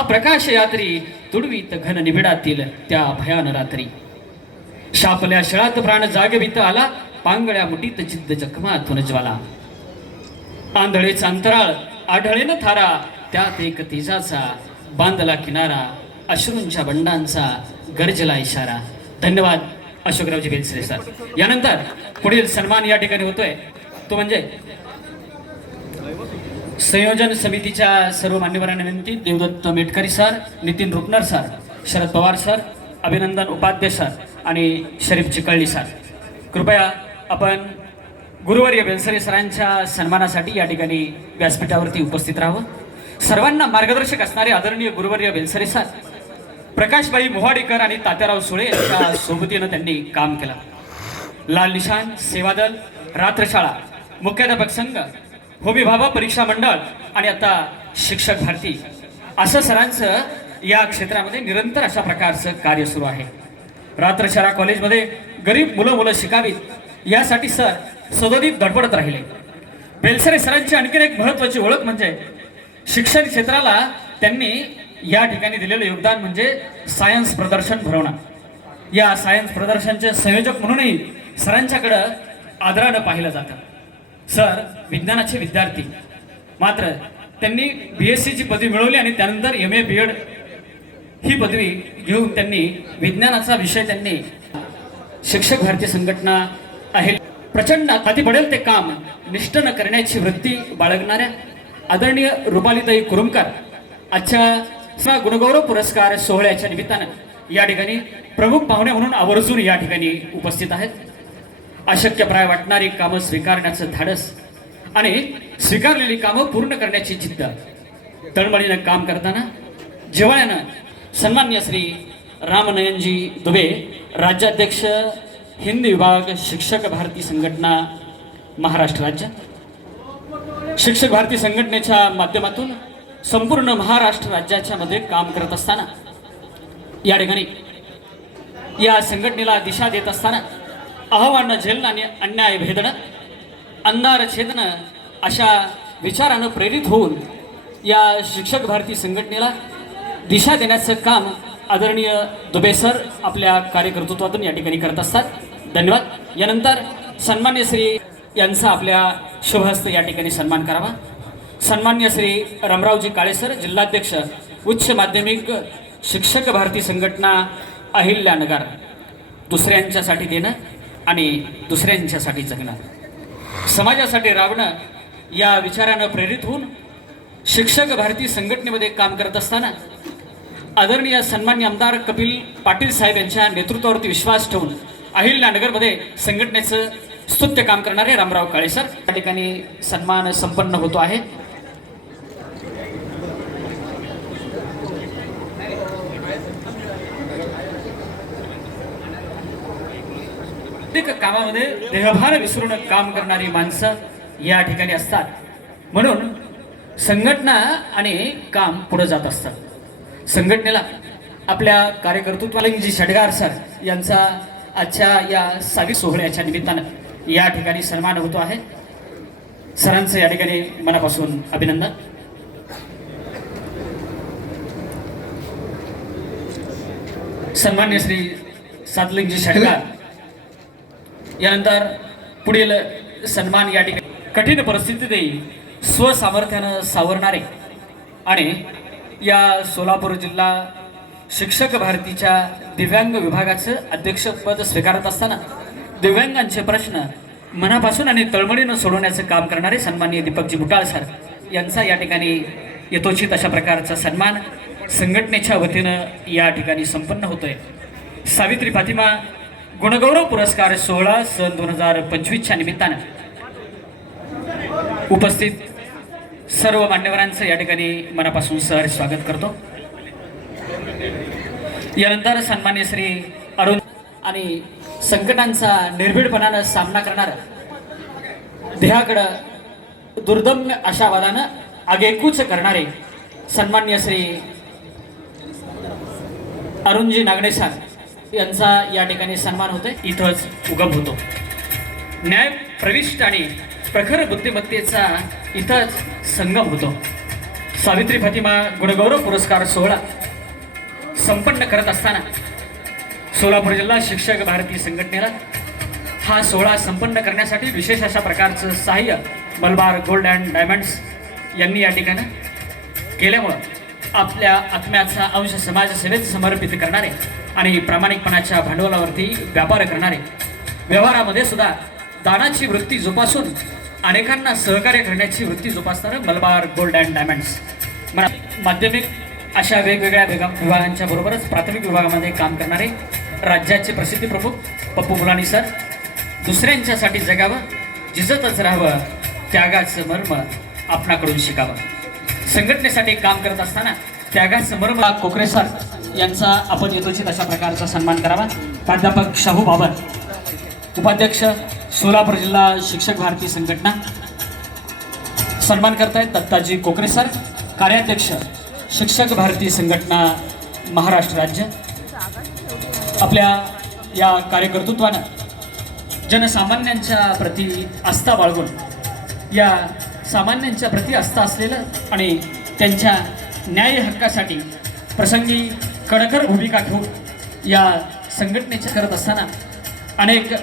महाप्रकाश यात्री तुडवीत घन निबिडातील त्या भयान रात्री. शापल्या शळात प्राण जागवित आला पांगळ्या मुठीत जिद्द जखमातून ज्वाला. आंधळेचा अंतराळ आढळेन थारा त्यात एक तेजाचा बांधला किनारा अश्रूंच्या बंडांचा गरजला इशारा. धन्यवाद अशोकरावजी बेलसरे सर. यानंतर पुढील सन्मान या ठिकाणी होतोय. तो म्हणजे संयोजन समितीच्या सर्व मान्यवरांना विनंती. Devdatta Metkari sir Nitin Rupnar sir Sharad Pawar sir Abhinandan Upadhyay sir आणि शरीफ चिकळणी सर. कृपया आपण गुरुवर्य बेलसरे सरांच्या सन्मानासाठी या ठिकाणी व्यासपीठावरती उपस्थित राहावं. सर्वांना मार्गदर्शक असणारे आदरणीय गुरुवर्य बेलसरे सर प्रकाशबाई मोहाडीकर आणि तात्याराव सुळे यांच्या सोबतीनं त्यांनी काम केलं. लाल निशान सेवादल रात्रशाळा मुख्याध्यापक संघ होमी भाभा परीक्षा मंडळ आणि आता शिक्षक भारती. असं सरांचं या क्षेत्रामध्ये निरंतर अशा प्रकारचं कार्य सुरू आहे. रात्रशाळा कॉलेजमध्ये गरीब मुलं मुलं शिकावीत यासाठी सर सदोदित धडपडत राहिले. बेलसरे सरांची आणखीन एक महत्वाची ओळख म्हणजे शिक्षण क्षेत्राला त्यांनी या ठिकाणी दिलेलं योगदान म्हणजे सायन्स प्रदर्शन भरवणं. या सायन्स प्रदर्शनचे संयोजक म्हणूनही सरांच्याकडं आदरानं पाहिलं जातं. सर विज्ञानाचे विद्यार्थी. मात्र त्यांनी बी एस सीची पदवी मिळवली आणि त्यानंतर एम ए बी एड ही पदवी घेऊन त्यांनी विज्ञानाचा विषय त्यांनी शिक्षक भारतीय संघटना आहे. प्रचंड हाती पडेल ते काम. निष्ठ न करण्याची वृत्ती बाळगणाऱ्या आदरणीय रुपालीताई कुरुमकर आजच्या गुणगौरव पुरस्कार सोहळ्याच्या निमित्तानं या ठिकाणी प्रमुख पाहुणे म्हणून आवर्जून या ठिकाणी उपस्थित आहेत. अशक्यप्राय वाटणारी कामं स्वीकारण्याचं धाडस आणि स्वीकारलेली कामं पूर्ण करण्याची जिद्द. तळमळीनं काम करताना जिव्हाळ्यानं सन्मान्य श्री रामनयनजी दुबे राज्याध्यक्ष हिंदी विभाग शिक्षक भारती संघटना महाराष्ट्र राज्य. शिक्षक भारती संघटनेच्या माध्यमातून संपूर्ण महाराष्ट्र राज्याच्या मध्ये काम करत असताना या ठिकाणी या संघटनेला दिशा देत असताना आव्हानं झेलणं आणि अन्याय भेदणं अंधार छेदणं अशा विचारानं प्रेरित होऊन या शिक्षक भारती संघटनेला दिशा देण्याचं काम आदरणीय दुबे सर आपल्या कार्यकर्तृत्वातून या ठिकाणी करत असतात. धन्यवाद. यानंतर सन्मान्य श्री यांचा आपल्या शुभहस्त या ठिकाणी सन्मान करावा. सन्मान्य श्री रामरावजी काळेसर जिल्हाध्यक्ष उच्च माध्यमिक शिक्षक भारती संघटना अहिल्यानगर. दुसऱ्यांच्यासाठी देणं आणि दुसऱ्यांच्यासाठी जगणं. समाजासाठी राबणं या विचारानं प्रेरित होऊन शिक्षक भारती संघटनेमध्ये काम करत असताना आदरणीय सन्मान्य आमदार कपिल पाटील साहेब यांच्या नेतृत्वावरती विश्वास ठेवून अहिल्यानगरमध्ये संघटनेचं स्तुत्य काम करणारे रामराव काळेसर या ठिकाणी सन्मान संपन्न होतो आहे. प्रत्येक कामामध्ये देहभार विसरून काम करणारी माणसं या ठिकाणी असतात. म्हणून संघटना आणि काम पुढे जात असतात संघटनेला आपल्या कार्यकर्तृत्वाला जी षडगार सर यांचा आजच्या या सावी सोहळ्याच्या निमित्तानं या ठिकाणी सन्मान होतो आहे. सरांचं या ठिकाणी मनापासून अभिनंदन. सन्मान्य श्री सातलिंगजी षडगार यानंतर पुढील सन्मान या ठिकाणी. कठीण परिस्थितीतही स्वसामर्थ्यानं सावरणारे आणि या सोलापूर जिल्हा शिक्षक भारतीच्या दिव्यांग विभागाचं अध्यक्षपद स्वीकारत असताना दिव्यांगांचे प्रश्न मनापासून आणि तळमळीनं सोडवण्याचं काम करणारे सन्माननीय दीपकजी मुटाळ सर यांचा या ठिकाणी यथोचित अशा प्रकारचा सन्मान संघटनेच्या वतीनं या ठिकाणी संपन्न होतोय. सावित्री फातिमा गुणगौरव पुरस्कार सोहळा सन दोन हजार पंचवीसच्या निमित्तानं उपस्थित सर्व मान्यवरांचं या ठिकाणी मनापासून सर स्वागत करतो. यानंतर सन्मान्य श्री अरुण आणि संकटांचा निर्भीडपणानं सामना करणार ध्येयाकडं दुर्दम्य अशा वादानं आगेकूच करणारे सन्मान्य श्री अरुणजी नागडे यांचा या ठिकाणी सन्मान होतोय. इथंच उगम होतो. न्याय प्रविष्ट आणि प्रखर बुद्धिमत्तेचा इथंच संगम होतो. सावित्री फातिमा गुणगौरव पुरस्कार सोहळा संपन्न करत असताना सोलापूर जिल्हा शिक्षक भारती संघटनेला हा सोहळा संपन्न करण्यासाठी विशेष अशा प्रकारचं सहाय्य मलबार गोल्ड अँड डायमंड्स यांनी या ठिकाणी केल्यामुळं आपल्या आत्म्याचा अंश समाजसेवेत समर्पित करणारे आणि प्रामाणिकपणाच्या भांडवलावरती व्यापार करणारे. व्यवहारामध्ये सुद्धा दानाची वृत्ती जोपासून अनेकांना सहकार्य करण्याची वृत्ती जोपासणारं मलबार गोल्ड अँड डायमंड्स. माध्यमिक अशा वेगवेगळ्या विभाग विभागांच्या बरोबरच प्राथमिक विभागामध्ये काम करणारे राज्याचे प्रसिद्धी प्रमुख पप्पू मुलानी सर. दुसऱ्यांच्यासाठी जगावं जिजतच राहावं त्यागाचं मर्म आपणाकडून शिकावं. संघटनेसाठी काम करत असताना त्यागाचं मर्म कोकरे सर. यांचा आपण यथोचित अशा प्रकारचा सन्मान करावा. प्राध्यापक शाहू बाबर उपाध्यक्ष सोलापूर जिल्हा शिक्षक भारती संघटना. सन्मान करतायत दत्ताजी कोकरे सर कार्याध्यक्ष शिक्षक भारती संघटना महाराष्ट्र राज्य. आपल्या या कार्यकर्तृत्वानं जनसामान्यांच्या प्रती आस्था बाळगून या सामान्यांच्या प्रती आस्था असलेलं आणि त्यांच्या न्याय हक्कासाठी प्रसंगी कडकर भूमिका घेऊन या संघटनेचे करत असताना अनेक